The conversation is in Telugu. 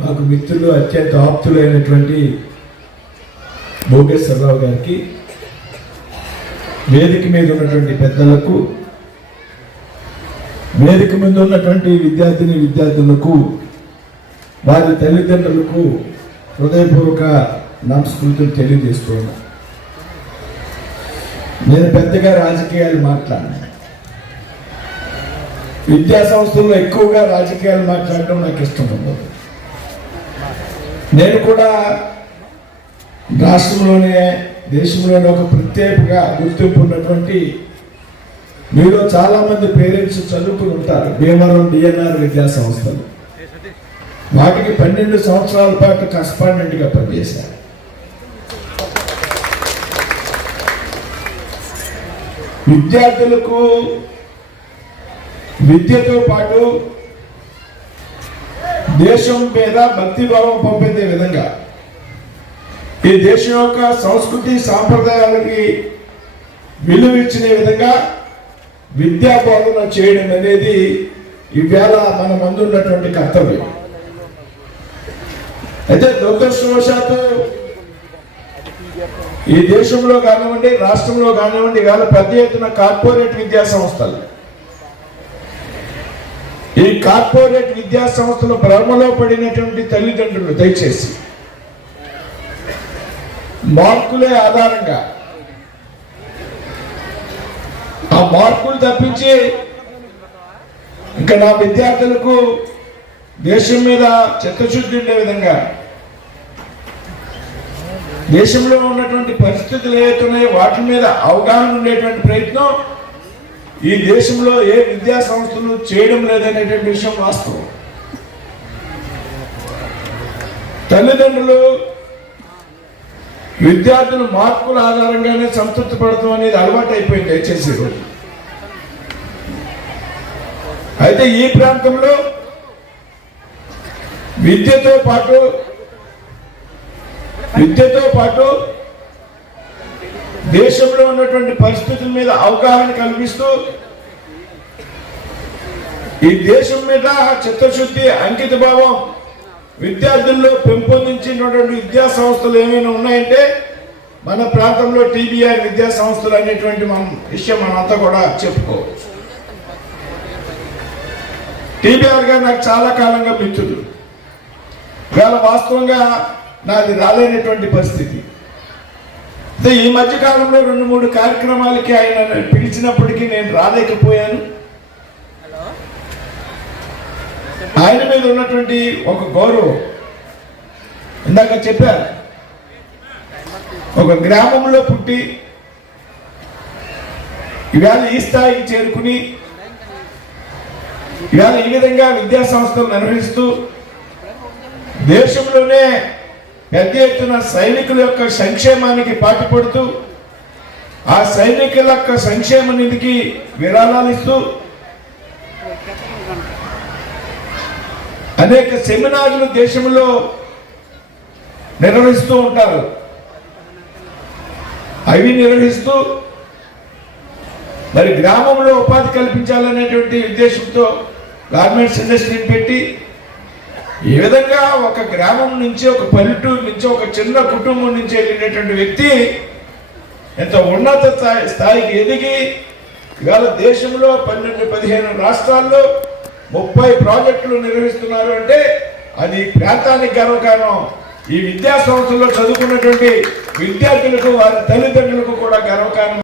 మాకు మిత్రులు అత్యంత ఆప్తులైనటువంటి భోగేశ్వరరావు గారికి వేదిక మీద ఉన్నటువంటి పెద్దలకు వేదిక మీద ఉన్నటువంటి విద్యార్థిని విద్యార్థులకు వారి తల్లిదండ్రులకు హృదయపూర్వక నమస్కృతులు తెలియజేస్తున్నాను. నేను పెద్దగా రాజకీయాలు మాట్లాడినా. విద్యా సంస్థల్లో ఎక్కువగా రాజకీయాలు మాట్లాడడం నాకు ఇష్టం ఉండదు నేను కూడా రాష్ట్రంలోనే దేశంలోనే ఒక ప్రత్యేకగా గుర్తింపు ఉన్నటువంటి మీలో చాలామంది పేరెంట్స్ చదువుకుని ఉంటారు. భీమవరం డిఎన్ఆర్ విద్యా సంస్థలు. వాటికి పన్నెండు సంవత్సరాల పాటు కరస్పాండెంట్గా పనిచేశారు. విద్యార్థులకు విద్యతో పాటు దేశం మీద భక్తిభావం పంపించే విధంగా ఈ దేశం యొక్క సంస్కృతి సాంప్రదాయాలకి విలువ ఇచ్చిన విధంగా విద్యా బోధన చేయడం అనేది ఈవేళ మన ముందున్నటువంటి కర్తవ్యం. అయితే దురదృష్టవశాత్తు ఈ దేశంలో కానివ్వండి రాష్ట్రంలో కానివ్వండి ఇవాళ పెద్ద ఎత్తున కార్పొరేట్ విద్యా సంస్థలు ఈ కార్పొరేట్ విద్యా సంస్థల భ్రమలో పడినటువంటి తల్లిదండ్రులు దయచేసి. మార్కులే ఆధారంగా. ఆ మార్కులు తప్పించి ఇంకా నా విద్యార్థులకు దేశం మీద చిత్తశుద్ధి ఉండే విధంగా దేశంలో ఉన్నటువంటి పరిస్థితులు ఏవైతున్నాయో వాటి మీద అవగాహన ఉండేటువంటి ప్రయత్నం ఈ దేశంలో ఏ విద్యా సంస్థలు చేయడం లేదనేటువంటి విషయం వాస్తవం. తల్లిదండ్రులు విద్యార్థులు మార్కుల ఆధారంగానే సంతృప్తి పడతాం అనేది అలవాటు అయిపోయింది దయచేసి అయితే ఈ ప్రాంతంలో విద్యతో పాటు విద్యతో పాటు దేశంలో ఉన్నటువంటి పరిస్థితుల మీద అవగాహన కల్పిస్తూ ఈ దేశం మీద చిత్తశుద్ధి అంకిత భావం విద్యార్థుల్లో పెంపొందించినటువంటి విద్యా సంస్థలు ఏమైనా ఉన్నాయంటే మన ప్రాంతంలో టీబీఆర్ విద్యా సంస్థలు అనేటువంటి మనం విషయం మనంతా కూడా చెప్పుకోవచ్చు. టీబీఆర్ గారు నాకు చాలా కాలంగా మిత్రులు. ఇవాళ వాస్తవంగా నాది రాలేనటువంటి పరిస్థితి. ఈ మధ్య కాలంలో రెండు మూడు కార్యక్రమాలకి ఆయన పిలిచినప్పటికీ నేను రాలేకపోయాను. ఆయన మీద ఉన్నటువంటి ఒక గౌరవం. ఇందాక చెప్పారు. ఒక గ్రామంలో పుట్టి ఇవాళ ఈ స్థాయికి చేరుకుని ఇవాళ ఈ విధంగా విద్యా సంస్థలు నిర్వహిస్తూ దేశంలోనే పెద్ద ఎత్తున సైనికుల యొక్క సంక్షేమానికి పాటుపడుతూ ఆ సైనికుల యొక్క సంక్షేమ నిధికి విరాళాలు ఇస్తూ అనేక సెమినార్లు దేశంలో నిర్వహిస్తూ ఉంటారు. అవి నిర్వహిస్తూ మరి గ్రామంలో ఉపాధి కల్పించాలనేటువంటి ఉద్దేశంతో గార్మెంట్స్ ఇండస్ట్రీని పెట్టి ఈ విధంగా ఒక గ్రామం నుంచి ఒక పల్లెటూరు నుంచి ఒక చిన్న కుటుంబం నుంచి వెళ్ళినటువంటి వ్యక్తి ఎంత ఉన్నత స్థాయి స్థాయికి ఎదిగి ఇవాళ దేశంలో పన్నెండు పదిహేను రాష్ట్రాల్లో ముప్పై ప్రాజెక్టులు నిర్వహిస్తున్నారు అంటే అది ప్రాంతానికి గర్వకారణం. ఈ విద్యా సంస్థల్లో చదువుకున్నటువంటి విద్యార్థులకు వారి తల్లిదండ్రులకు కూడా గర్వకారణం.